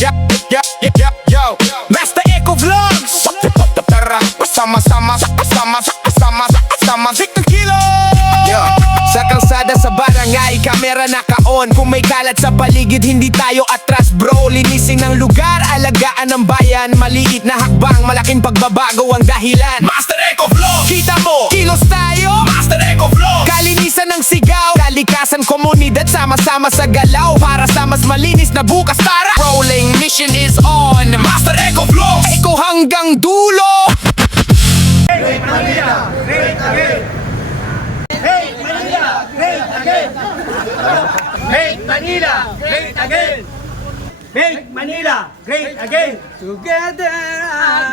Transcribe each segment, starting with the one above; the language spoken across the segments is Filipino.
Yo, Master Echo Vlogs. Tara, sama-sama kilo. Yo, sa kalsada sa barangay, kamera naka-on. Kung may kalat sa paligid, hindi tayo atras bro. Linisin ng lugar, alagaan ng bayan. Maliit na hakbang, malaking pagbabago ang dahilan. Master Echo Vlog, kita mo, kilos tayo. Master Echo Vlog, kalinisan ng sigaw, kalikasan komunidad, sama-sama sa galaw. Para sa mas malinis na bukas, tara. Rolling mission is on. Master Echo Vlog, Echo hanggang dulo. Great Manila, great again. Hey Manila, great again. Hey Manila, great again. Hey Manila, great again. Together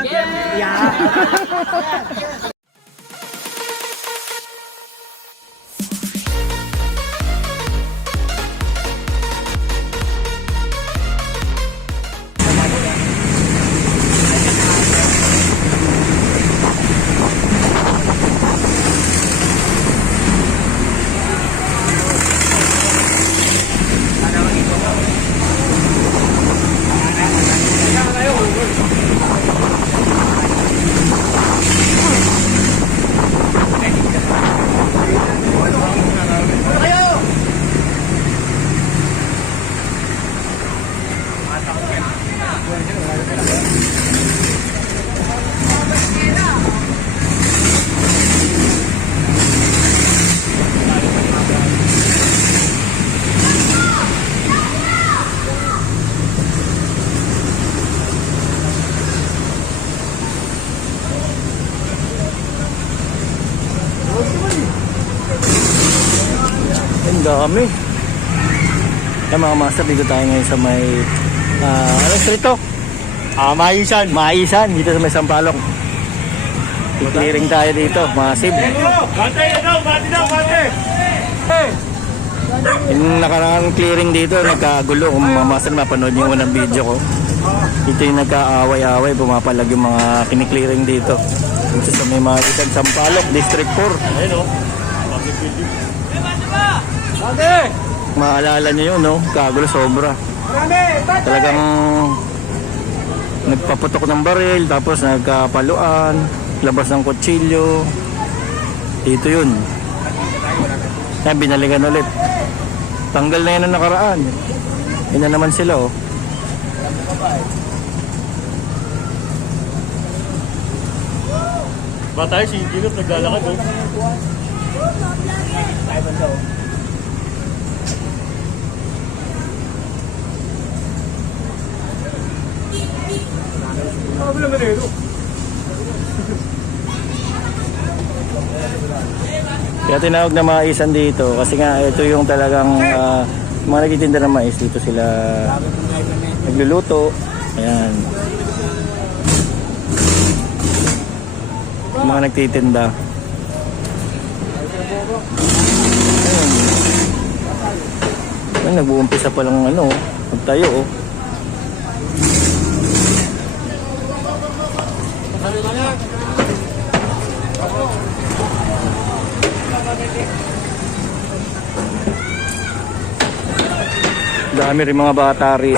again. Yeah. Ang dami. Mga master, dito tayo ngayon sa may anong street to? Maisan. Maisan, dito sa may Sampaloc. I-clearing tayo dito, massive. Bante daw, bante. Yung nakarang clearing dito, nagkagulo. Kung mga master, mapanood yung unang video ko. Dito yung nagkaaway-away, pumapalag yung mga kiniklearing dito. Dito sa may Maisan, Sampaloc, District 4. Ayun o. Maalala nyo yun, no? Kagulo sobra. Talagang nagpaputok ng baril, tapos nagkapaluan, labas ng kutsilyo. Dito yun. Kaya binalikan ulit. Tanggal na yun ang nakaraan. Yun na naman sila, oh. Ba tayo si Ginot naglalakad, oh. Kaya tinawag na Maisan dito kasi nga ito yung talagang mga nagtitinda ng mais, dito sila nagluluto. Ayan, mga nagtitinda. Ayan, nag-uumpisa pa lang magtayo, oh. Dami rin mga bata rito.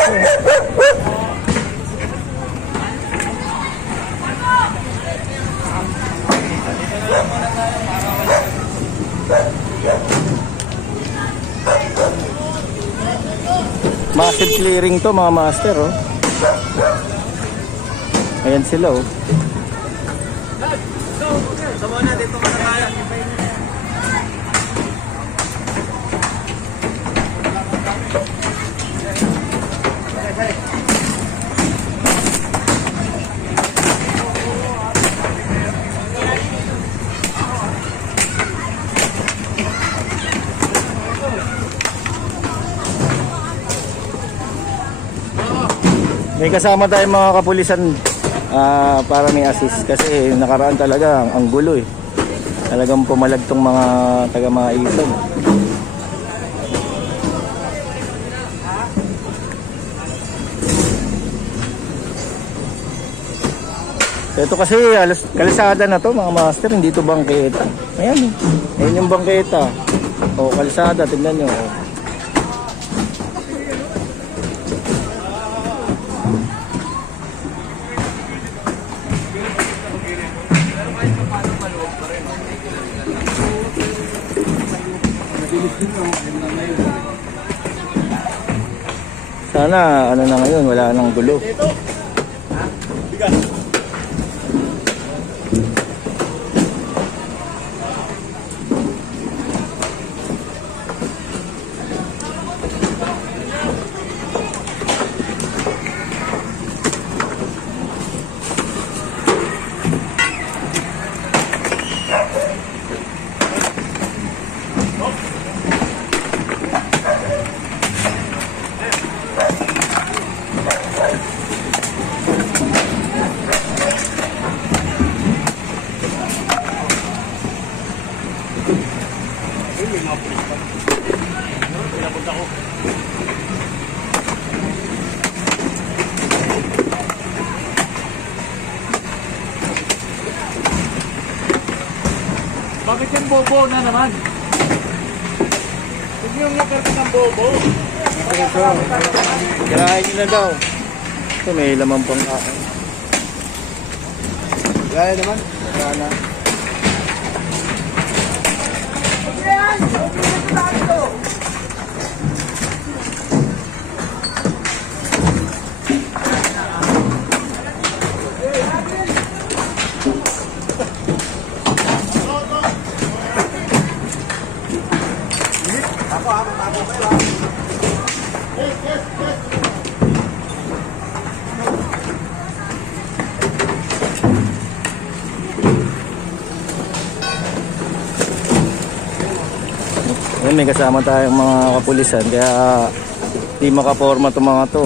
Massive clearing to, mga master, oh. Ayan sila, oh. May kasama tayong mga kapulisan para may assist kasi nakaraan talaga ang gulo, eh. Talagang pumalag tong mga taga Maisan. Ito kasi kalsada na to, mga master, hindi to bangketa. Ayan, ayan yung bangketa. O kalsada, tingnan nyo. Sana ano na ngayon, wala nang gulo. Bigas. Bakit yan bobo na naman? Huwag niyong nakarta ng bobo. Kirahin nyo na daw. Ito may laman pang kain. Gaya naman. Wala na. Ayan, may kasama tayong mga kapulisan kaya di makaporma itong mga to.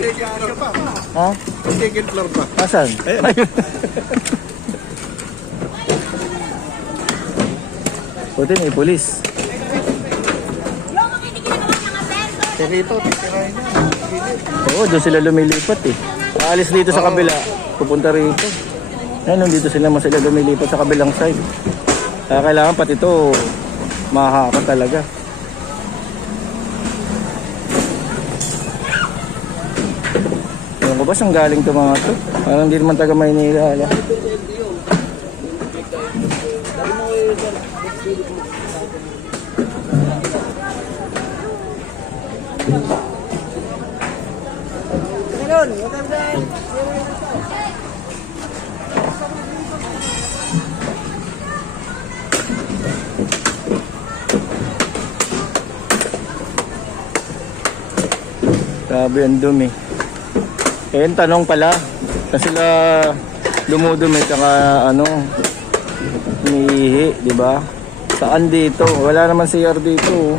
Second floor pa. Ha? Second floor pa. Asan? Ayun. Buti may pulis. Rito, titirahin niya. Oo, doon sila lumilipat eh. Aalis dito sa kabila, pupunta rito. Ayun, dito sila lumilipat sa kabilang side. Kaya kailangan pati ito mahahakan talaga. Ewan ko ba saan galing ito mga to? Parang hindi naman taga Maynila. Ala. Grabe ang dumi. Eh, yung tanong pala, na sila dumudumi tsaka ano, umiihi, di ba? Saan dito? Wala naman CR dito. Oh.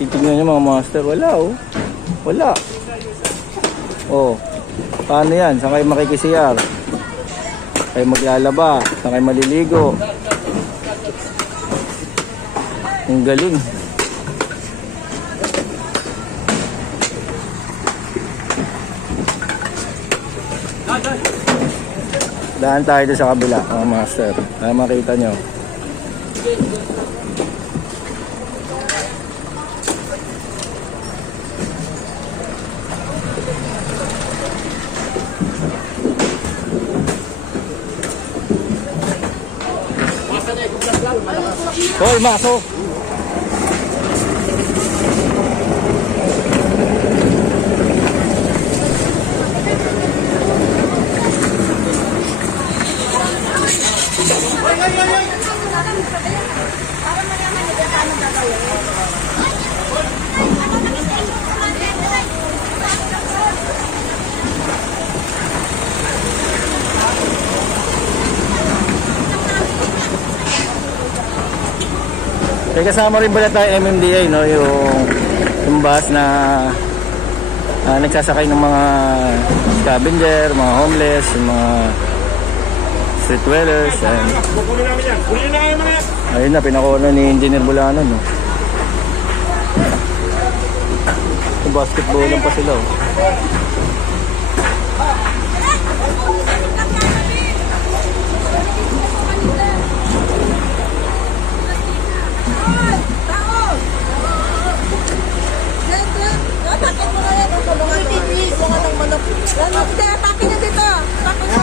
Titignan nyo mga master, wala oh. Wala. Oh, paano yan? Saan kayo makikisiyar? Kayo maglalaba? Saan kayo maliligo? Ang galing. Daan tayo doon sa kabila, mga master. Para makita nyo. Hoy, masok! May kasama rin pala tayo MMDA, no? Yung bus na nagsasakay ng mga scavenger, mga homeless, yung mga street dwellers. Kukunin namin yan. Kunin na kayo mga yan. Ayun na, pinakuha ni Engineer Bulano, no? Basketball lang pa sila, oh. Tapin na dito. Tapin mo.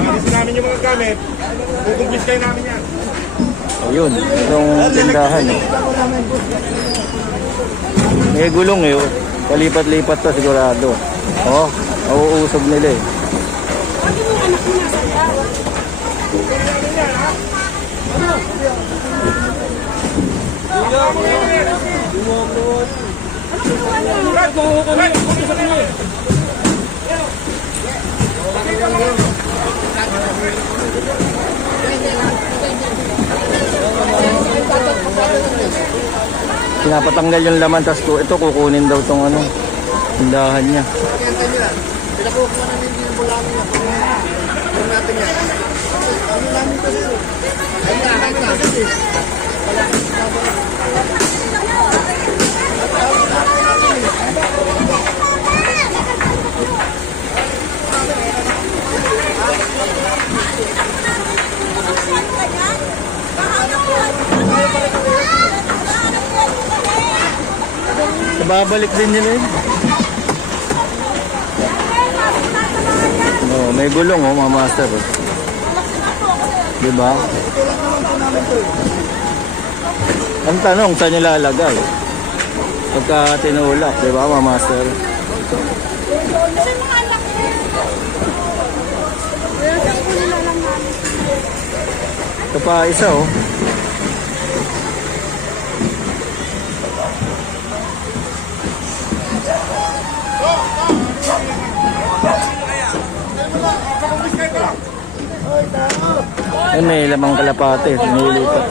Alisin namin yung mga gamit. Kukumpis kayo namin yan. Ayun, itong tindahan eh. May gulong eh. Oh. Palipat-lipat to sigurado. Oh, nauusog nila eh. Pinapatanggal yung laman, tapos ito kukunin daw tong ano, tindahan niya. Babalik din nila eh. Oh, may gulong oh, mga master. Oh. Diba? Ang tanong, saan nila lalagay? Pagka tinulak, diba mga master? Ito pa isa oh. Ay, may lamang kalapate, nilipat.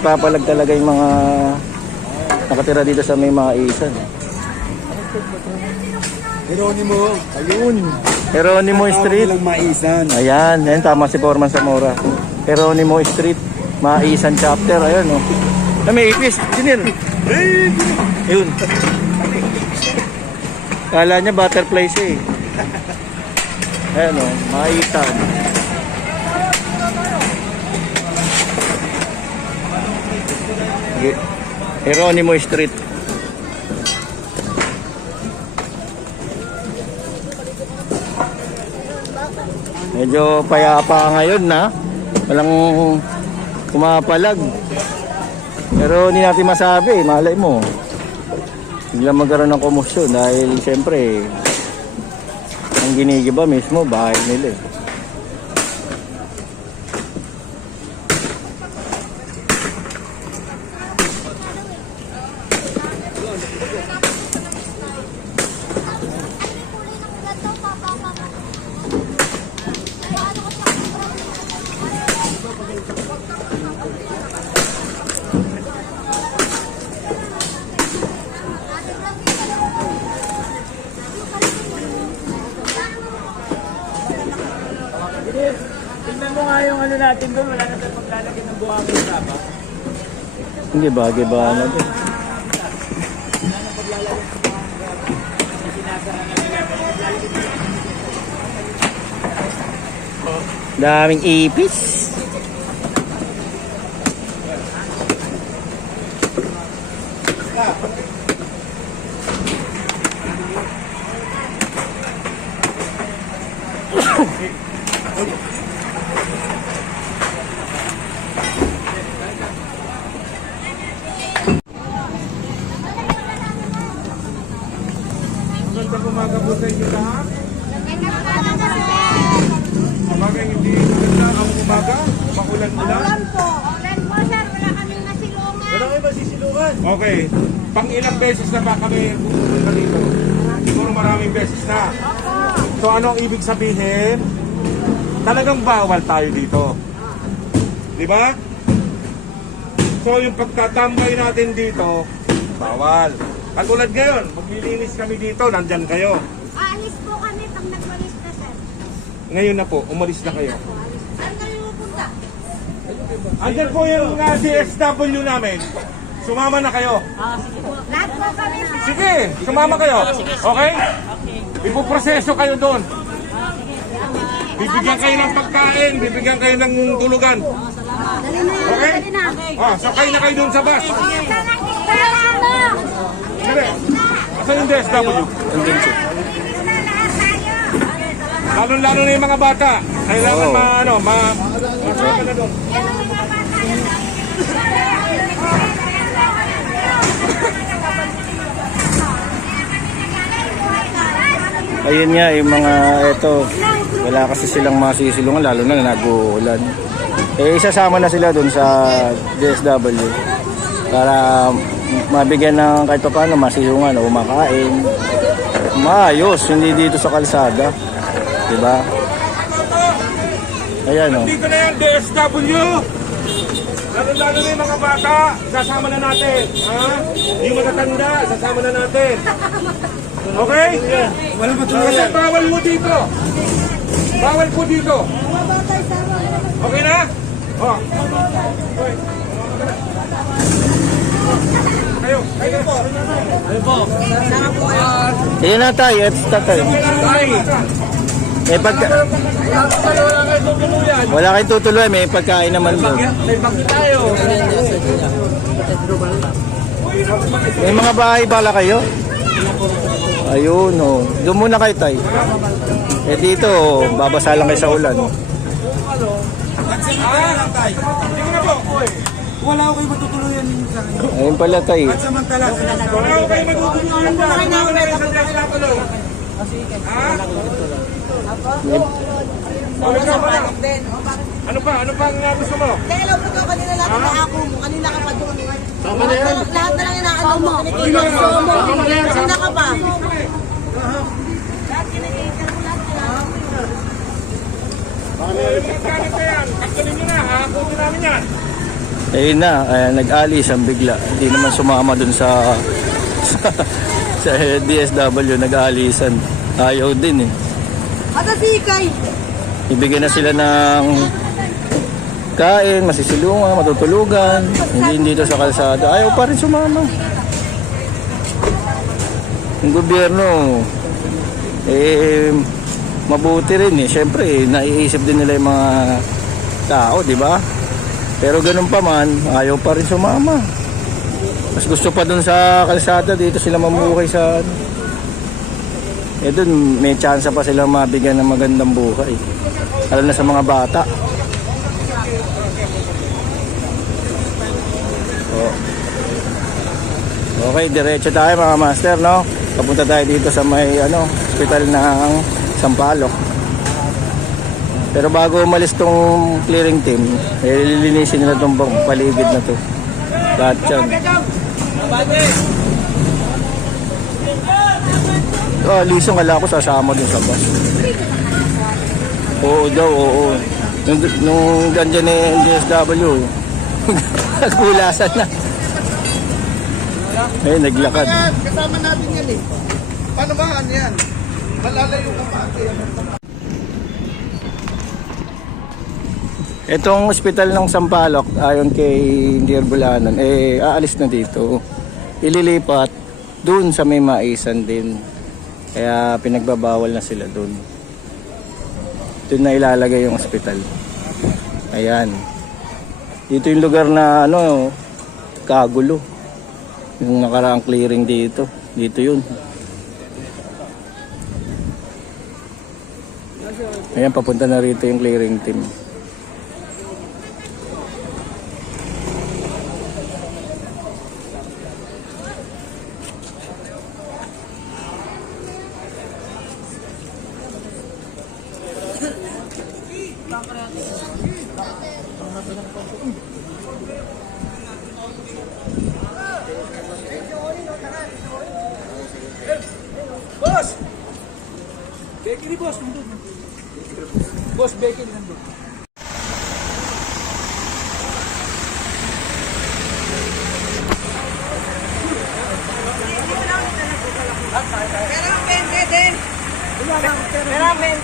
Papalag talaga yung mga nakatira dito sa may mga isan. Geronimo. Ayun. Geronimo Street. Walang maisan. Ayan, yan tama si Foreman Zamora. Geronimo Street, Maisan chapter, ayan oh. Na may ipis, sinir. Ayun. Kala niya butterfly siya eh. Ayan oh, Maisan. Geronimo Street. Medyo payapa ngayon na. Walang kumapalag. Pero hindi natin masabi, malay mo. Biglang magkaroon ng komosyon dahil siyempre ang ginigiba mismo bahay nila eh. Tingnan mo nga yung ano natin doon, wala na tayong paglalagay ng buhangin sa ba? Hindi ba na din. Daming ipis. Magandang umaga po sa inyo lahat. Umaga hindi maganda ang umaga. Makulan ulan. Ulan po, sir. Wala kaming nasilungan. Wala kayo masisilungan. Okay. Pang ilang beses na ba kami pupunta dito? Siguro maraming beses na. So ano ang ibig sabihin? Talagang bawal tayo dito. Di ba? So yung pagtatambay natin dito, bawal. Katulad ngayon, maglilinis kami dito, nandyan kayo. Aalis po kami pag nagwalis na, sir. Ngayon na po, umalis na kayo. Saan kayo pupunta? Andyan po yung DSW namin. Sumama na kayo. Lahat po kami, sir. Sige, sumama kayo. Okay? Ipuproseso kayo doon. Bibigyan kayo ng pagkain, bibigyan kayo ng tulugan. Dali na, Okay? dali na. Oh, sakay na kayo doon sa bus. Saan ang listahan mo? Sige. Asan yung DSW? Andun siya. Dito na lahat tayo. Lalo-lalo na yung mga bata. Kailangan Oo. masama na doon. Yan ang mga bata yan. Ayun nga, yung mga ito, wala kasi silang masisilungan, lalo na nag-uulan. Eh, isasama na sila dun sa DSW para mabigyan ng kahit pa paano masilungan o makain. Maayos, hindi dito sa kalsada. Diba? Ayan o. Dito na yan, DSW. Lalo-lalo na yung mga bata. Sasama na natin. Ha? Yung matatanda, sasama na natin. Okay? Wala matulungan. Bawal mo dito. Bawal po dito. Okay na? Oh. Okay. Kayo po. Ayan na tayo, ito tatay. May pagka... Wala kayong tutuloy, may pagkain naman doon. May mga bahay bala kayo? Ayun o. Doon muna kayo tayo. Eh dito, babasa lang kayo sa ulan. Wala ko kayo matutuluyan sa akin. Ayun pala tayo. Samantala, Wala ko kayo matutulungan dyan. Sumama na kayo sa DSW. Ha? Ano pa? Ano pa ang gusto mo? Kaya po ka kanina lahat na ako mo. Kanina ka pa doon. Lahat na lang inaano mo. Saan ka pa? Pagkalit ka yan. Actually nyo na ha. Kunin namin yan. Ayun na, nag-alis ang bigla. Hindi naman sumama dun sa sa DSW, nag-aalisan. Ayaw din eh. Ata si Ikay. Ibigyan na sila ng kain, masisilungan, matutulugan. Hindi dito sa kalsada. Ayaw pa rin sumama. Yung gobyerno, mabuti rin eh. Siyempre, naiisip din nila yung mga tao, di ba? Pero ganun pa man, ayaw pa rin sumama. Mas gusto pa dun sa kalsada, dito sila mamuhay sa... Eh dun, may chance pa silang mabigyan ng magandang buhay. Lalo na sa mga bata. Oh. Okay, diretso tayo mga master, no? Papunta tayo dito sa may hospital ng Sampaloc. Pero bago umalis tong clearing team, lilinisin nila tong paligid na to. Lahat yan. Lisong ala ako sasama dun sa bus. Oo daw, oo. Nung ganyan ni DSW, nagkulasan na. Ayun, naglakad. kasama natin yan eh. Paano ba ano yan? Malalayo ka pa. Itong ospital ng Sampaloc, ayon kay Engineer Bulanon, aalis na dito. Ililipat dun sa may maisan din. Kaya pinagbabawal na sila dun. Doon na ilalagay yung ospital. Ayan. Dito yung lugar na kagulo. Yung nakaraang clearing dito. Dito yun. Ayan, papunta na rito yung clearing team. namin.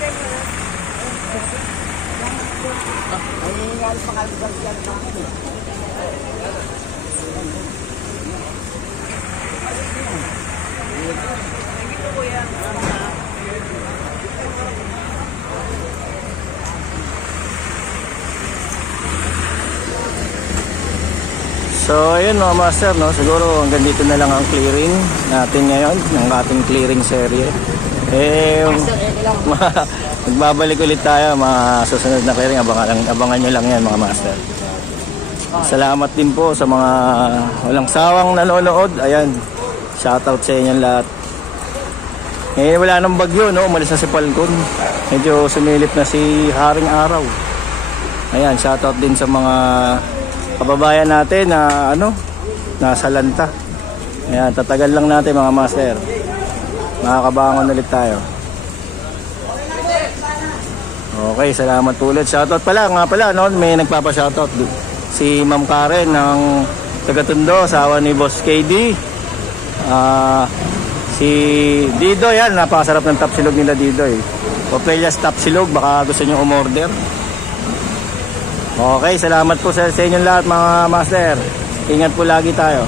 So ayun mga master, no? Siguro hanggang dito na lang ang clearing natin ngayon ng ating clearing serye. Magbabalik ulit tayo mga susunod na clearing. Abangan nyo lang yan mga master. Salamat din po sa mga walang sawang nanonood. Ayan, shoutout sa inyo lahat. Ngayon wala nang bagyo, no? Umalis na si Falcon. Medyo sumilip na si Haring Araw. Ayan, shoutout din sa mga kababayan natin na nasa lanta. Ayan, tatagal lang natin mga master. Makakabangon ulit tayo. Okay, salamat ulit. Shoutout pala, no? May nagpapa-shoutout. Si Ma'am Karen ng Tagatundo, asawa ni Boss KD. Si Dido, yan, napakasarap ng tapsilog nila Dido eh. Opelia's tapsilog, baka gusto nyo umorder. Okay, salamat po sa inyong lahat mga master. Ingat po lagi tayo.